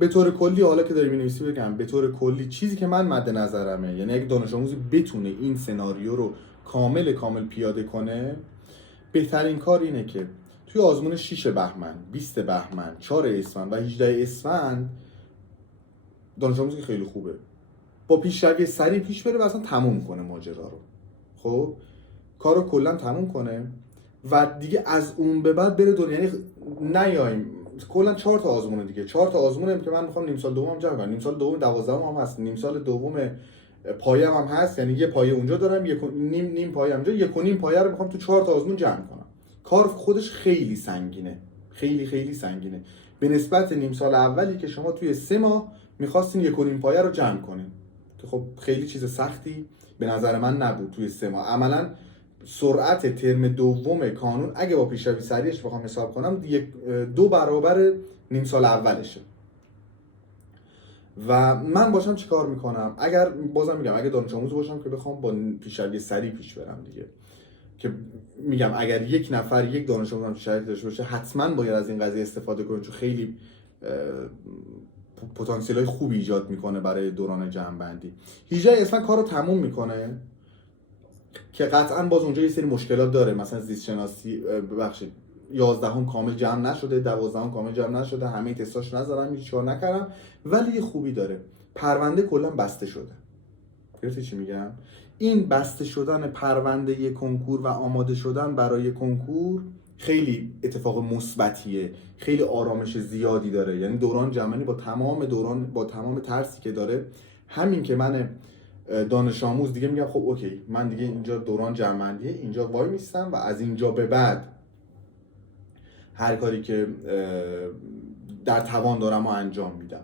به طور کلی حالا که داری می‌نویسی بگم به طور کلی چیزی که من مد نظرمه، یعنی اگه دانش آموزی بتونه این سناریو رو کامل پیاده کنه، بهترین کار اینه که توی آزمون 6 بهمن، 20 بهمن، 4 اسفند و 18 اسفند دانش آموزی خیلی خوبه با پیشروی سریع پیش بره و اصلا تموم کنه ماجرا رو. خب کارو کلا تموم کنه و دیگه از اون به بعد بره دنیا، یعنی نیایم کلا 4 تا آزمونه دیگه، 4 تا آزمونه که من میخوام نیم سال دومم جمع کنم. نیم سال دوم 12 هم هست، نیم سال دوم پایه هم هست، یعنی یه پایه اونجا دارم، نیم پایه اونجا، یک و نیم پایه رو میخوام تو 4 تا آزمون جمع کنم. کار خودش خیلی سنگینه، خیلی سنگینه به نسبت نیم سال اولی که شما توی 3 ماه میخواستین یک و نیم پایه رو جمع کنین که خب خیلی چیز سختی به نظر من نبود توی 3 ماه. عملاً سرعت ترم دوم کانون اگه با پیشروی سریعش بخوام حساب کنم 2 برابر نیم سال اولشه. و من باشم چیکار میکنم؟ اگر بازم میگم اگه دانش آموز باشم که بخوام با پیشروی سریع پیش برم دیگه، که میگم اگر یک نفر یک دانش آموز هم شرایط داشته باشه حتما باید از این قضیه استفاده کنه، چون خیلی پتانسیل‌های خوبی ایجاد میکنه برای دوران جمع‌بندی. 18 اسفند کارو تموم میکنه که قطعا باز اونجا یه سری مشکلات داره، مثلا زیست شناسی ببخشید 11 هم کامل جمع نشده، 12 هم کامل جمع نشده، همه تستاش نذارم، هیچ کار نکردم، ولی یه خوبی داره، پرونده کلا بسته شده. گرفتی چی میگم؟ این بسته شدن پرونده کنکور و آماده شدن برای کنکور خیلی اتفاق مثبتیه، خیلی آرامش زیادی داره. یعنی دوران جمعی با تمام ترسی که داره، همین که من دانش آموز دیگه میگم خب اوکی من دیگه اینجا دوران جمع‌بندیه، اینجا وای میستم و از اینجا به بعد هر کاری که در توان دارم و انجام میدم.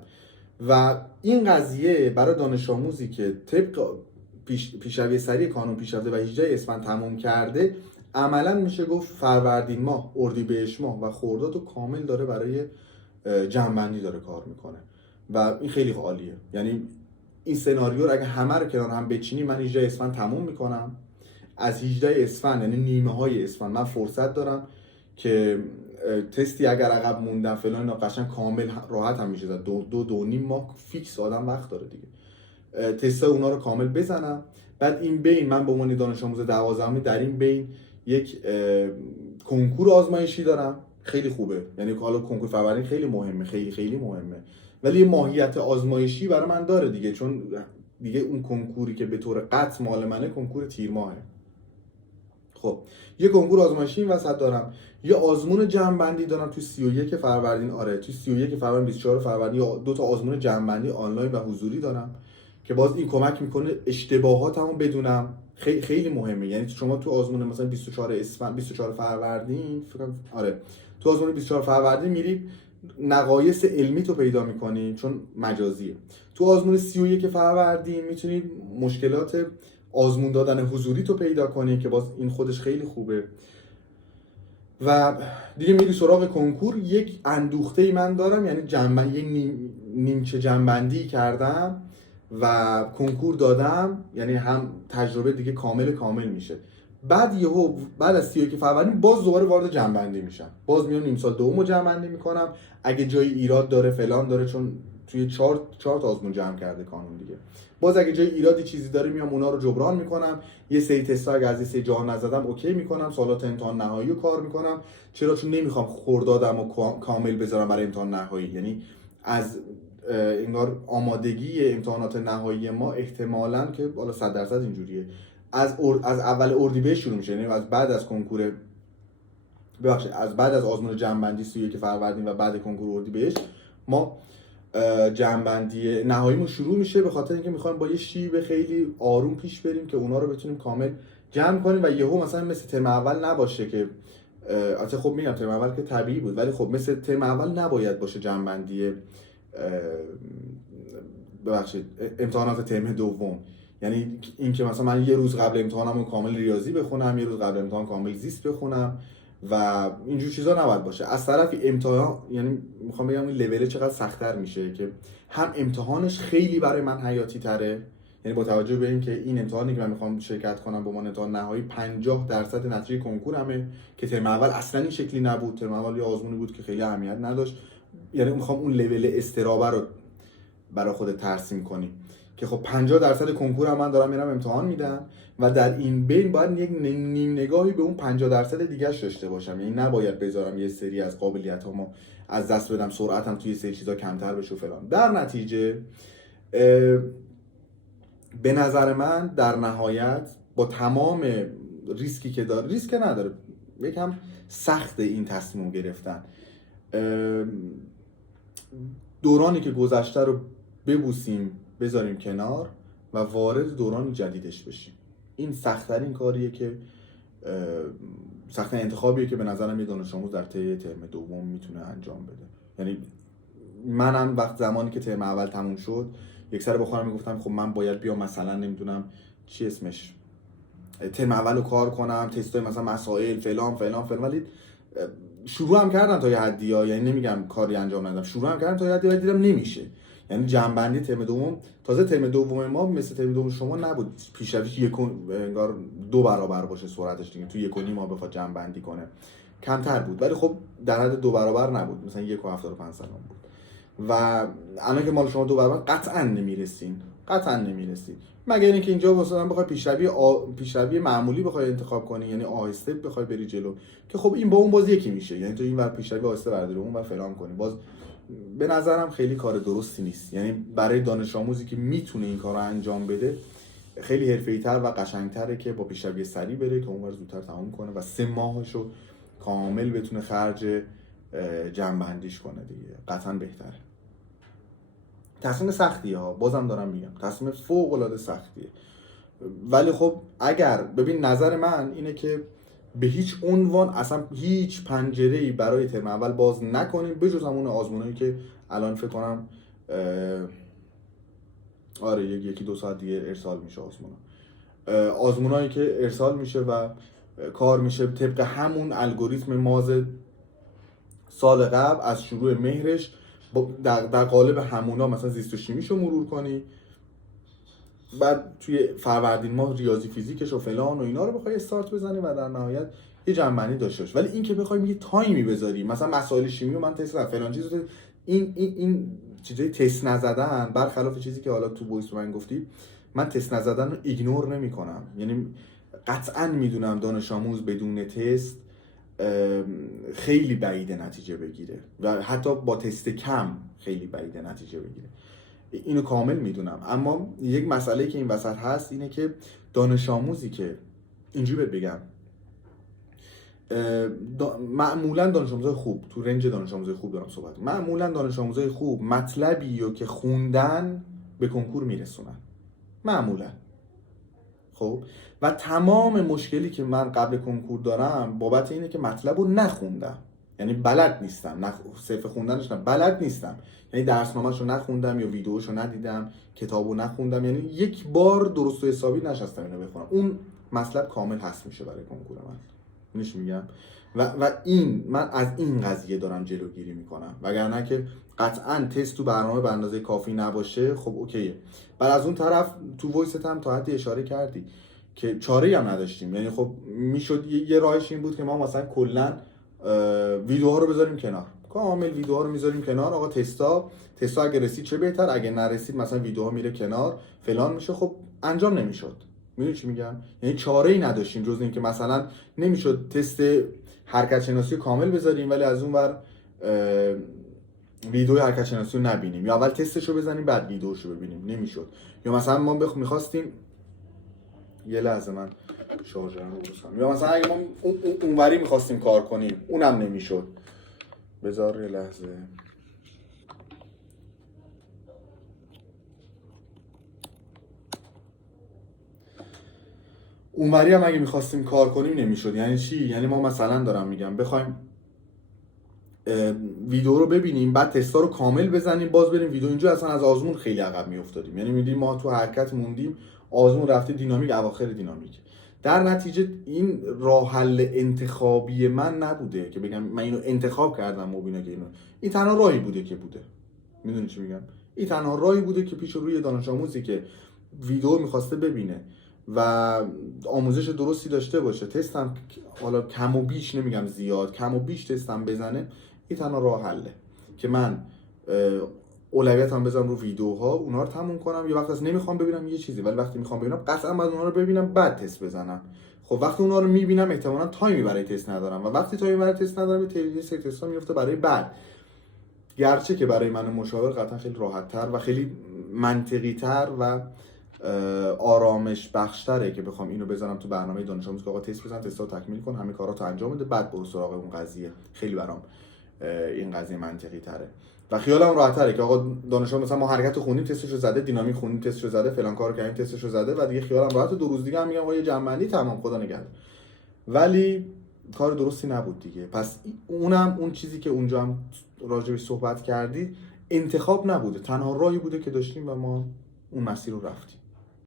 و این قضیه برای دانش آموزی که طبق پیشروی سریع کانون پیش رفته و 18 اسفند تموم کرده، عملا میشه گفت فروردین ماه، اردیبهشت ماه و خرداد رو کامل داره برای جمع‌بندی داره کار میکنه و این خیلی عالیه. یعنی این سناریو رو اگه همه رو کنار هم بچینی، من 18 اسفند تموم میکنم، از 18 اسفند یعنی نیمه های اسفند من فرصت دارم که تستی اگر عقب موندن فلان اینا قشنگ کامل راحت هم میشه، دو نیم ماه فیکس آدم وقت داره دیگه، تستای اونا رو کامل بزنم. بعد این بین من به عنوان دانش آموز 12 در این بین یک کنکور آزمایشی دارم، خیلی خوبه. یعنی حالا کنکور فروردین خیلی مهمه، خیلی مهمه، ولی یه ماهیت آزمایشی برای من داره دیگه، چون دیگه اون کنکوری که به طور قطع مال منه کنکور تیر ماهه. خب یه کنکور آزمایشی این وسط دارم، یه آزمون جمع‌بندی دارم تو 31 فروردین، تو 31 فروردین 24 فروردین 2 تا آزمون جمع‌بندی آنلاین و حضوری دارم که باز این کمک میکنه اشتباهاتمو بدونم، خیلی مهمه. یعنی شما تو آزمون مثلا 24 فروردین تو آزمون 24 فروردین میری نقایص علمی تو پیدا میکنی چون مجازیه. تو آزمون 31 فروردین میتونی مشکلات آزمون دادن حضوری تو پیدا کنی که باز این خودش خیلی خوبه. و دیگه میری سراغ کنکور. یک اندوخته‌ای من دارم، یعنی یک نیمچه جنبندی کردم و کنکور دادم، یعنی هم تجربه دیگه کامل میشه. بعد از 31 فروردین باز دوباره وارد جنبندی میشم، باز میام نیم سال دومو جنبندی میکنم اگه جای ایراد داره فلان داره، چون توی 4 تا آزمون جمع کرده کانون دیگه، باز اگه جای ایرادی چیزی داره میام اونا رو جبران میکنم. یه سری تستا اگه از یه سری جا نزدم اوکی میکنم، سوالات امتحان نهایی رو کار میکنم. چرا؟ چون نمیخوام خردادمو کامل بذارم برای امتحان نهایی. یعنی از انگار آمادگی امتحانات نهایی ما احتمالاً که بالا 100% اینجوریه از اول اردیبهشت شروع میشه، یعنی از بعد از کنکور از بعد از آزمون جمع‌بندی 31 فروردین و بعد کنکور اردیبهشت ما جمع‌بندی نهاییمون شروع میشه، به خاطر اینکه میخوایم با یه شیب خیلی آروم پیش بریم که اونا رو بتونیم کامل جمع کنیم و یهو مثلا مثل ترم اول نباشه که البته خب میگم ترم اول که طبیعی بود، ولی خب مثل ترم اول نباید باشه جمع‌بندی امتحانات ترم دوم. یعنی این که مثلا من یه روز قبل امتحانم کامل ریاضی بخونم، یه روز قبل امتحان کامل زیست بخونم و اینجور چیزا نباید باشه. از طرفی امتحان، یعنی میخوام بگم این لول چقدر سخت‌تر میشه که هم امتحانش خیلی برای من حیاتی تره، یعنی با توجه به اینکه این امتحانی که من میخوام شرکت کنم به عنوان امتحان نهایی 50% نتیجه کنکورمه که ترم اول اصلا این شکلی نبود. ترم اول یه آزمونی بود که خیلی اهمیت نداشت، یعنی میخوام اون لول استرابه رو برای خودت ترسیم کنی که خب 50% کنکور هم من دارم میرم امتحان میدم و در این بین باید یک نیم نگاهی به اون 50% دیگه‌اش داشته باشم. یعنی نباید بذارم یه سری از قابلیتامو از دست بدم، سرعتم توی سری چیزا کمتر بشه و فلان. در نتیجه به نظر من در نهایت با تمام ریسکی که داره، ریسک نداره، یکم سخت این تصمیم گرفتن، دورانی که گذشته رو ببوسیم بذاریم کنار و وارد دوران جدیدش بشیم. این سخت‌ترین کاریه که سخت‌ترین انتخابیه که به نظرم یه دانش آموز در طی ترم دوم میتونه انجام بده. یعنی منم وقت زمانی که ترم اول تموم شد یک سر با خودم میگفتم خب من باید بیام مثلا نمیدونم چی اسمش ترم اول رو کار کنم، تستای مثلا مسائل فلان فلان فلان، ولی شروع هم کردم تا یه حدی ها، یعنی نمیگم کاری انجام ندادم، شروع هم کردم تا یه حدی ولی دیدم نمیشه. یعنی جنبندی ترم دوم، تازه ترم دوم ما مثل ترم دوم شما نبود پیشرویش انگار 2 برابر باشه سرعتش دیگه، تو 1.5 ماه بخواد جنبندی کنه، کمتر بود ولی خب در حد 2 برابر نبود، مثلا 1.75 بود. و الان که مال شما 2 برابر قطعا نمیرسین، قطعا نمیرسین، مگر اینکه اینجا مثلا بخوای پیشروی معمولی بخوای انتخاب کنی، یعنی آهسته بخوای بری جلو، که خب این با اون باز یکی میشه، یعنی تو این ور پیشروی آهسته برداری اون ور فلان کنی، باز به نظرم خیلی کار درستی نیست. یعنی برای دانش آموزی که میتونه این کارو انجام بده خیلی حرفه‌ای‌تر و قشنگ‌تره که با پیشروی سریع بره که اونور زودتر تموم کنه و 3 ماهشو کامل بتونه خرج جنبندیش کنه دیگه، قطعا بهتره. تصمیم سختیه ها، بازم دارم میگم تصمیم فوق العاده سختیه، ولی خب اگر ببین نظر من اینه که به هیچ عنوان اصلا هیچ پنجره‌ای برای ترم اول باز نکنیم بجز همون آزمونایی که الان فکر کنم آره یکی 2 ساعت دیگه ارسال میشه آزمونایی که ارسال میشه و کار میشه طبق همون الگوریتم ماز سال قبل از شروع مهرش در قالب همونا مثلا زیست و شیمیشو مرور کنی، بعد توی فروردین ماه ریاضی فیزیکش و فلان و اینا رو بخوای استارت بزنی و در نهایت یه جنبندی داشته باش. ولی این که بخوایم یه تایمی بذاری مثلا مسائل شیمی رو من تست فلان چیز رو، این چیزای تست نزدن برخلاف چیزی که حالا تو وایس من گفتی، من تست نزدن رو ایگنور نمی‌کنم. یعنی قطعاً میدونم دانش آموز بدون تست خیلی بعیده نتیجه بگیره و حتی با تست کم خیلی بعیده نتیجه بگیره، اینو کامل میدونم. اما یک مسئله که این وسط هست اینه که دانش آموزی که اینجوری بگم معمولا دانش آموزای خوب تو رنج دانش آموزای خوب دارم صحبت، معمولا دانش آموزای خوب مطلبی رو که خوندن به کنکور میرسونن معمولا. خب و تمام مشکلی که من قبل کنکور دارم بابت اینه که مطلب رو نخوندم، یعنی بلد نیستم، صرف خوندنش نه، بلد نیستم، یعنی درسنامه‌ش رو نخوندم یا ویدیوش رو ندیدم، کتابو نخوندم، یعنی یک بار درست و حسابی نشستم اینو بخونم، اون مطلب کامل حذف میشه برای کنکور من. اینش میگم و این من از این قضیه دارم جلوگیری میکنم، وگرنه که قطعا تست تو برنامه به اندازه کافی نباشه خب اوکیه. بعد از اون طرف تو وایست هم تا حدی اشاره کردی که چاره‌ای هم نداشتیم، یعنی خب میشد یه راهش این بود که ما مثلا کلا ویدیوها رو بذاریم کنار، کامل ویدیوها رو میذاریم کنار، آقا تستا اگه رسید چه بهتر، اگه نرسید مثلا ویدیوها میره کنار فلان میشه، خب انجام نمیشد. میدونی چی میگم؟ یعنی چاره‌ای نداشتیم جز اینکه مثلا نمیشد تست حرکت شناسی کامل بذاریم ولی از اون ور ویدیو حرکت شناسی رو نبینیم، یا اول تستش رو بزنیم بعد ویدیوش رو ببینیم، نمیشد. یا مثلا ما میخواستیم یه لحظه من شارژرم رو بزنم، یا مثلا اگه ما اونوری میخواستیم کار کنیم اونم نمیشد. بذار یه لحظه اونوری هم اگه میخواستیم کار کنیم نمیشد. یعنی چی؟ یعنی ما مثلا دارم میگم بخوایم ویدیو رو ببینیم بعد تستا رو کامل بزنیم باز بریم ویدیو، اینجا اصلا از آزمون خیلی عقب میافتادیم. یعنی میدیم ما تو حرکت موندیم، آزمون رفته دینامیک، اواخر دینامیک. در نتیجه این راه حل انتخابی من نبوده که بگم من اینو انتخاب کردم مبینا که این تنها راهی بوده که بوده. میدونی چی میگم؟ این تنها راهی بوده که پیش روی دانش آموزی که ویدیو میخواسته ببینه و آموزش درستی داشته باشه، تست هم حالا کم و بیش، نمیگم زیاد، کم و بیش تست هم بزنه، این تنها راه حله. که من اولویتم بذارم رو ویدیوها، اونا رو تموم کنم. یه وقت از نمیخوام ببینم یه چیزی، ولی وقتی میخوام ببینم قطعا باید اونا رو ببینم بعد تست بزنم. خب وقتی اونا رو میبینم احتمالاً تایمی برای تست ندارم و وقتی تایمی برای تست ندارم یه سری تستا میفته برای بعد. گرچه که برای من مشاور قطعا خیلی راحت‌تر و خیلی منطقی‌تر و آرامش بخش‌تره که بخوام اینو بذارم تو برنامه دانش آموز که آقا تست بزن، تست‌ها تکمیل کن، همه کاراتو انجام بده، بعد برو سراغ اون قضیه. خیلی برام این قضیه منطقی‌تره و خیالم راحت‌تره که آقا دانش آموز مثلا ما حرکت خوندیم تستشو زده، دینامیک خوندیم تستشو زده، فلان کارو کردیم تستشو زده و دیگه خیالم راحت. 2 روز دیگه هم میگم آقا یه جمع‌بندی تمام، خدا نگهدار. ولی کار درستی نبود دیگه. پس اون چیزی که اونجا هم راجعش صحبت کردی انتخاب نبوده، تنها راهی بوده که داشتیم و ما اون مسیر رو رفتیم.